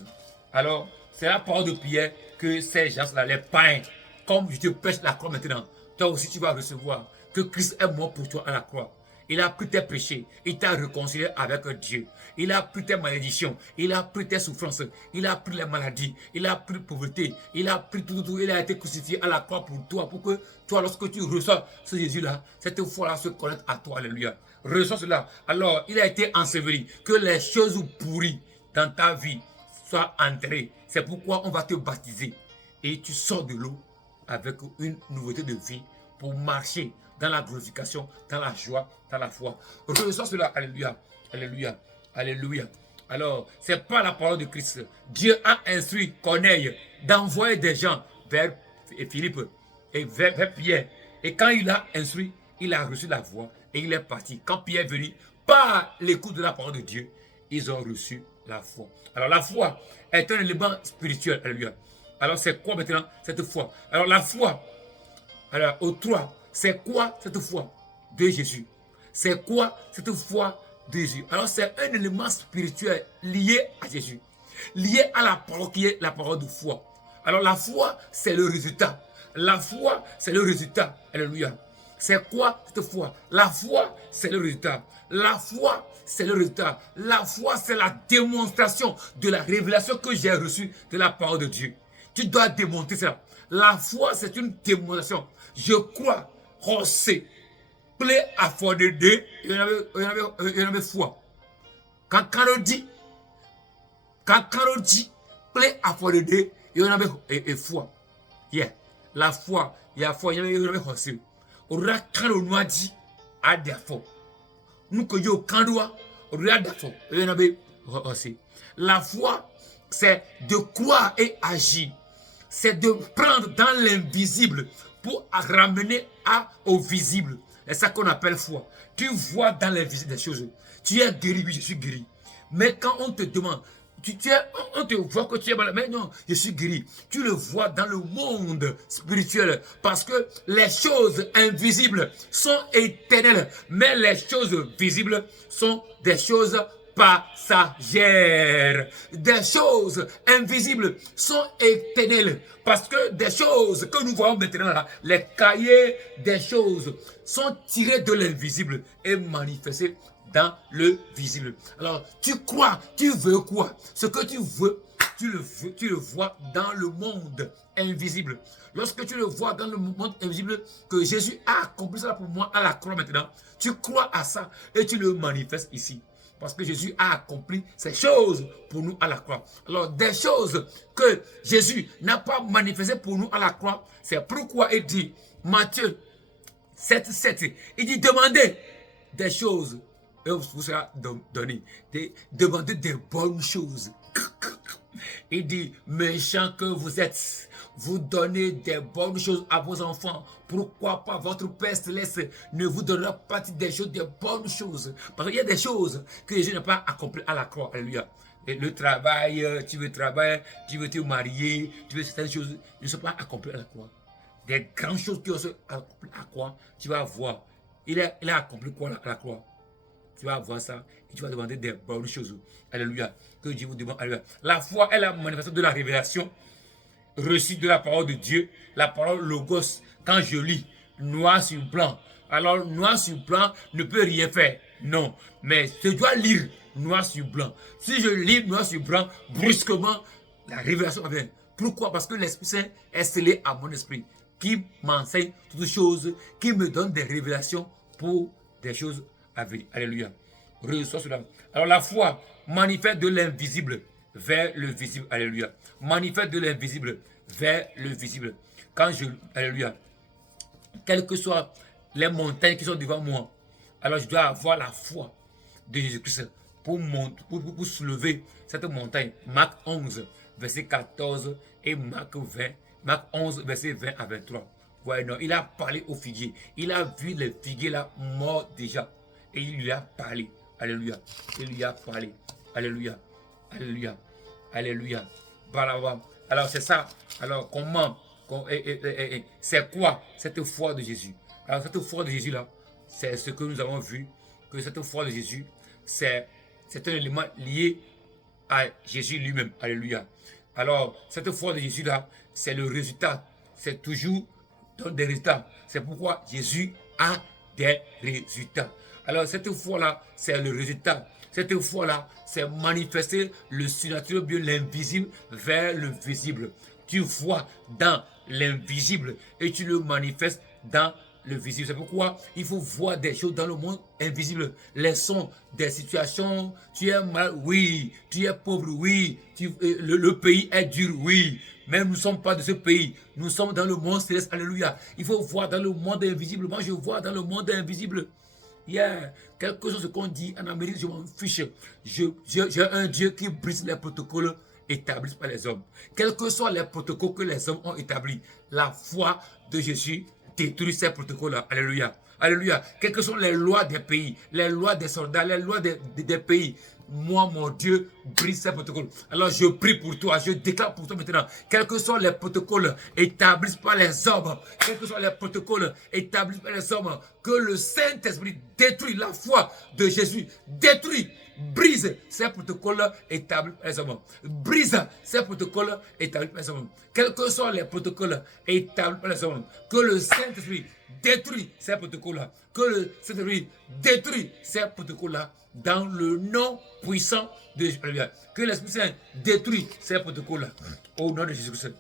Alors, c'est la parole de Pierre que ces gens-là, les païens, comme je te prêche la croix maintenant, toi aussi tu vas recevoir que Christ est mort pour toi à la croix. Il a pris tes péchés, il t'a réconcilié avec Dieu. Il a pris tes malédictions, il a pris tes souffrances, il a pris les maladies, il a pris la pauvreté, il a pris tout, il a été crucifié à la croix pour toi, pour que toi, lorsque tu reçois ce Jésus-là, cette foi-là se connecte à toi, alléluia. Reçois cela. Alors, il a été enseveli, que les choses pourries dans ta vie soient enterrées. C'est pourquoi on va te baptiser et tu sors de l'eau avec une nouveauté de vie pour marcher dans la glorification, dans la joie, dans la foi. Reçois cela, alléluia, alléluia, alléluia. Alors, ce n'est pas la parole de Christ. Dieu a instruit Corneille d'envoyer des gens vers Philippe et vers Pierre. Et quand il a instruit, il a reçu la voix et il est parti. Quand Pierre est venu, par l'écoute de la parole de Dieu, ils ont reçu la foi. Alors la foi est un élément spirituel. Alléluia. Alors c'est quoi maintenant cette foi? Alors la foi, alors au 3, c'est quoi cette foi de Jésus? C'est quoi cette foi de Jésus? Alors c'est un élément spirituel lié à Jésus, lié à la parole qui est la parole de foi. Alors la foi, c'est le résultat. La foi, c'est le résultat. Alléluia. C'est quoi cette foi? La foi, c'est le résultat. La foi, c'est le résultat. La foi, c'est la démonstration de la révélation que j'ai reçue de la parole de Dieu. Tu dois démontrer ça. La foi, c'est une démonstration. Je crois, José, plaît à foi de Dieu, il y en avait foi. Quand Carole dit, plaît à foi de Dieu, il y en avait foi. Yeah. La foi, il y a foi, il y en avait José. Ora karo noadi adafo. Nous que yo kandoa ora adafo. La foi, c'est de croire et agir. C'est de prendre dans l'invisible pour ramener au visible. C'est ça qu'on appelle foi. Tu vois dans l'invisible des choses. Tu es guéri, oui, je suis guéri. Mais quand on te demande, on te voit que tu es malade, mais non, je suis guéri. Tu le vois dans le monde spirituel parce que les choses invisibles sont éternelles, mais les choses visibles sont des choses passagères. Des choses invisibles sont éternelles parce que des choses que nous voyons maintenant là, les cahiers des choses sont tirés de l'invisible et manifestés dans le visible. Alors, tu crois, tu veux quoi? Ce que tu veux, tu le vois dans le monde invisible. Lorsque tu le vois dans le monde invisible, que Jésus a accompli ça pour moi à la croix maintenant, tu crois à ça et tu le manifestes ici. Parce que Jésus a accompli ces choses pour nous à la croix. Alors, des choses que Jésus n'a pas manifestées pour nous à la croix, c'est pourquoi il dit, Matthieu 7, il dit, demandez des choses et vous sera donné. Demandez des bonnes choses. Il dit, méchants que vous êtes, vous donnez des bonnes choses à vos enfants. Pourquoi pas votre Père Céleste ne vous donnera pas des choses, des bonnes choses? Parce qu'il y a des choses que Jésus n'a pas accomplies à la croix. Alléluia. Et le travail, tu veux travailler, tu veux te marier, tu veux certaines choses ne sont pas accomplies à la croix. Des grandes choses qui ont été accomplies à la croix, tu vas voir. Il a accompli quoi à la croix? Tu vas voir ça et tu vas demander des bonnes choses. Alléluia. Que Dieu vous demande. Alléluia. La foi est la manifestation de la révélation reçue de la parole de Dieu. La parole logos. Quand je lis noir sur blanc. Alors noir sur blanc ne peut rien faire. Non. Mais je dois lire noir sur blanc. Si je lis noir sur blanc, brusquement, la révélation vient. Pourquoi? Parce que l'Esprit Saint est scellé à mon esprit. Qui m'enseigne toutes choses. Qui me donne des révélations pour des choses. Alléluia. Reçois cela. Alors la foi manifeste de l'invisible vers le visible. Alléluia. Manifeste de l'invisible vers le visible. Quand alléluia. Quelles que soient les montagnes qui sont devant moi, alors je dois avoir la foi de Jésus-Christ pour soulever cette montagne. Marc 11, verset 14 et Marc 20. Marc 11, verset 20 à 23. Ouais, non, il a parlé au figuier. Il a vu les figuiers là morts déjà. Et il lui a parlé. Alléluia. Il lui a parlé. Alléluia. Alléluia. Alléluia. Alors c'est ça. Alors comment c'est quoi cette foi de Jésus? Alors cette foi de Jésus là, c'est ce que nous avons vu. Que cette foi de Jésus, c'est un élément lié à Jésus lui-même. Alléluia. Alors cette foi de Jésus là, c'est le résultat. C'est toujours des résultats. C'est pourquoi Jésus a des résultats. Alors cette foi-là, c'est le résultat. Cette foi-là, c'est manifester le surnaturel, bien l'invisible vers le visible. Tu vois dans l'invisible et tu le manifestes dans le visible. C'est pourquoi il faut voir des choses dans le monde invisible. Les sons, des situations. Tu es mal, oui. Tu es pauvre, oui. Le pays est dur, oui. Mais nous ne sommes pas de ce pays. Nous sommes dans le monde céleste. Alléluia. Il faut voir dans le monde invisible. Moi, je vois dans le monde invisible. Yeah. Quelque chose qu'on dit en Amérique, je m'en fiche. J'ai un Dieu qui brise les protocoles établis par les hommes. Quels que soient les protocoles que les hommes ont établis, la foi de Jésus détruit ces protocoles-là. Alléluia. Alléluia. Quelles que soient les lois des pays, les lois des soldats, les lois des pays, moi, mon Dieu, brise ces protocoles. Alors, je prie pour toi, je déclare pour toi maintenant, quels que soient les protocoles établis par les hommes, quels que soient les protocoles établis par les hommes, que le Saint-Esprit détruit la foi de Jésus, détruit, brise ces protocoles établis par les hommes. Brise ces protocoles établis par les hommes. Quels que soient les protocoles établis par les hommes, que le Saint-Esprit détruit ces protocoles-là. Que le Saint-Esprit détruit ces protocoles-là dans le nom puissant de Jésus. Que l'Esprit Saint détruit ces protocoles-là. Au nom de Jésus-Christ.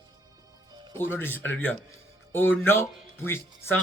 Au nom de Jésus. Alléluia. Au nom puissant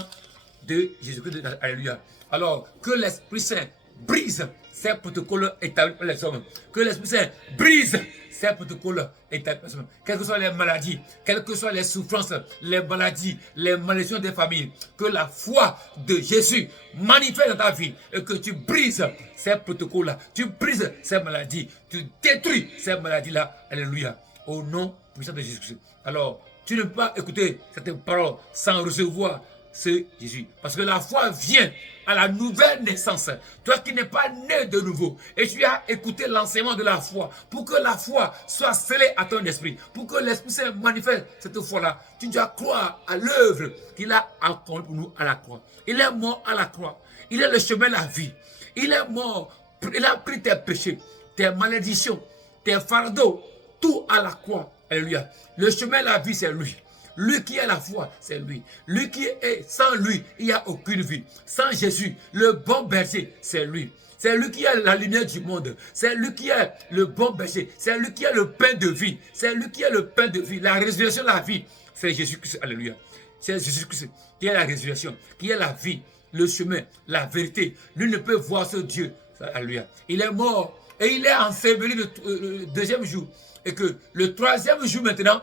de Jésus-Christ. Alléluia. Alors, que l'Esprit Saint brise ces protocoles établis par les hommes. Que l'Esprit Saint brise ces protocoles établis par les hommes. Quelles que soient les maladies, quelles que soient les souffrances, les maladies, les malédictions des familles, que la foi de Jésus manifeste dans ta vie et que tu brises ces protocoles-là, tu brises ces maladies, tu détruis ces maladies-là. Alléluia. Au nom puissant de Jésus-Christ. Alors, tu ne peux pas écouter cette parole sans recevoir ce Jésus. Parce que la foi vient à la nouvelle naissance. Toi qui n'es pas né de nouveau. Et tu as écouté l'enseignement de la foi. Pour que la foi soit scellée à ton esprit. Pour que l'Esprit Saint manifeste cette foi-là. Tu dois croire à l'œuvre qu'il a accomplie pour nous à la croix. Il est mort à la croix. Il est le chemin de la vie. Il est mort. Il a pris tes péchés, tes malédictions, tes fardeaux. Tout à la croix. Alléluia. Le chemin de la vie, c'est lui. Lui qui est la foi, c'est lui. Lui qui est, sans lui, il n'y a aucune vie. Sans Jésus, le bon berger, c'est lui. C'est lui qui est la lumière du monde. C'est lui qui est le bon berger. C'est lui qui est le pain de vie. C'est lui qui est le pain de vie. La résurrection de la vie, c'est Jésus-Christ. Alléluia. C'est Jésus-Christ qui est la résurrection, qui est la vie, le chemin, la vérité. Lui ne peut voir ce Dieu. Alléluia. Il est mort et il est enseveli le deuxième jour. Et que le troisième jour maintenant,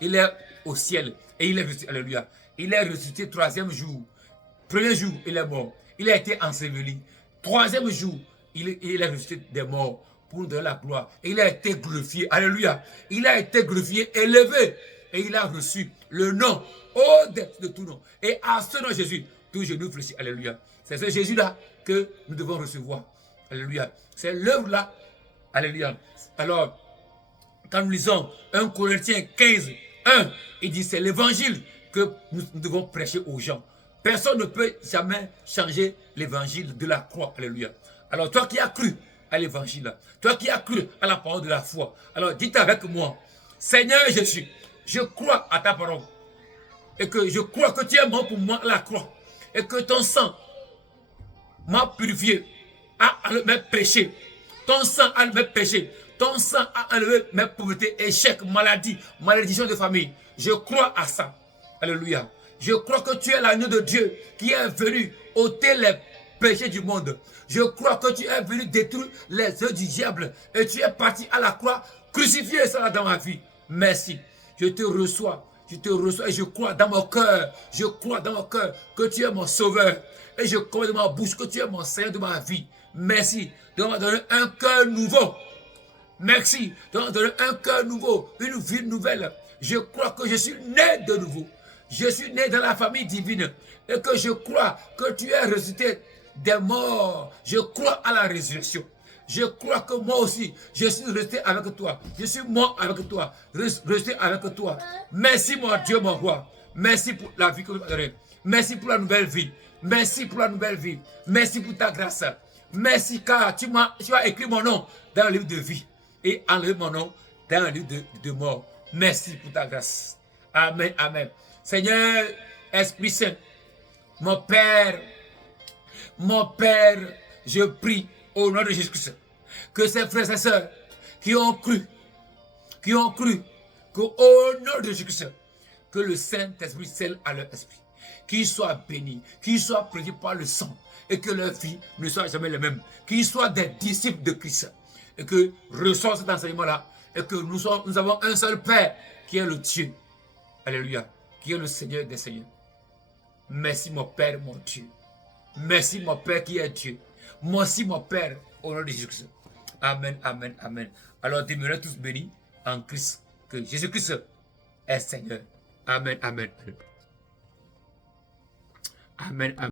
il est au ciel. Et il est ressuscité. Alléluia. Il est ressuscité troisième jour. Premier jour, il est mort. Il a été enseveli. Troisième jour, il est ressuscité des morts pour nous donner la gloire. Et il a été glorifié. Alléluia. Il a été glorifié, élevé. Et il a reçu le nom au-dessus de tout nom. Et à ce nom Jésus, tout genou fléchit. Alléluia. C'est ce Jésus-là que nous devons recevoir. Alléluia. C'est l'œuvre-là. Alléluia. Alors, quand nous lisons 1 Corinthiens 15, 1, il dit c'est l'évangile que nous devons prêcher aux gens. Personne ne peut jamais changer l'évangile de la croix. Alléluia. Alors toi qui as cru à l'évangile, toi qui as cru à la parole de la foi, alors dites avec moi, Seigneur Jésus, je crois à ta parole. Et que je crois que tu es mort pour moi à la croix. Et que ton sang m'a purifié, a enlevé mes péchés. Ton sang a enlevé mes péchés. Ton sang a enlevé mes pauvretés, échecs, maladies, malédictions de famille. Je crois à ça. Alléluia. Je crois que tu es l'agneau de Dieu qui est venu ôter les péchés du monde. Je crois que tu es venu détruire les œuvres du diable. Et tu es parti à la croix, crucifié ça dans ma vie. Merci. Je te reçois et je crois dans mon cœur. Je crois dans mon cœur que tu es mon sauveur. Et je crois dans ma bouche que tu es mon Seigneur de ma vie. Merci de me donner un cœur nouveau. Merci de me donner un cœur nouveau, une vie nouvelle. Je crois que je suis né de nouveau. Je suis né dans la famille divine. Et que je crois que tu es ressuscité des morts. Je crois à la résurrection. Je crois que moi aussi, je suis resté avec toi. Je suis mort avec toi. Resté avec toi. Merci mon Dieu, mon roi. Merci pour la vie que tu m'as donnée. Merci pour la nouvelle vie. Merci pour la nouvelle vie. Merci pour ta grâce. Merci car tu as écrit mon nom dans le livre de vie. Et enlevé mon nom dans le livre de mort. Merci pour ta grâce. Amen, amen. Seigneur, Esprit Saint, mon Père, je prie au nom de Jésus-Christ, que ces frères et sœurs qui ont cru, qu'au nom de Jésus-Christ, que le Saint-Esprit scelle à leur esprit. qu'ils soient bénis, qu'ils soient pris par le sang et que leur vie ne soit jamais la même, qu'ils soient des disciples de Christ et que ressort cet enseignement-là et que nous avons un seul Père qui est le Dieu, alléluia, qui est le Seigneur des Seigneurs. Merci mon Père, mon Dieu. Merci mon Père qui est Dieu. Merci mon Père, au nom de Jésus-Christ. Amen, amen, amen. Alors demeurez tous bénis en Christ, que Jésus-Christ est Seigneur. Amen, amen. Amen, amen.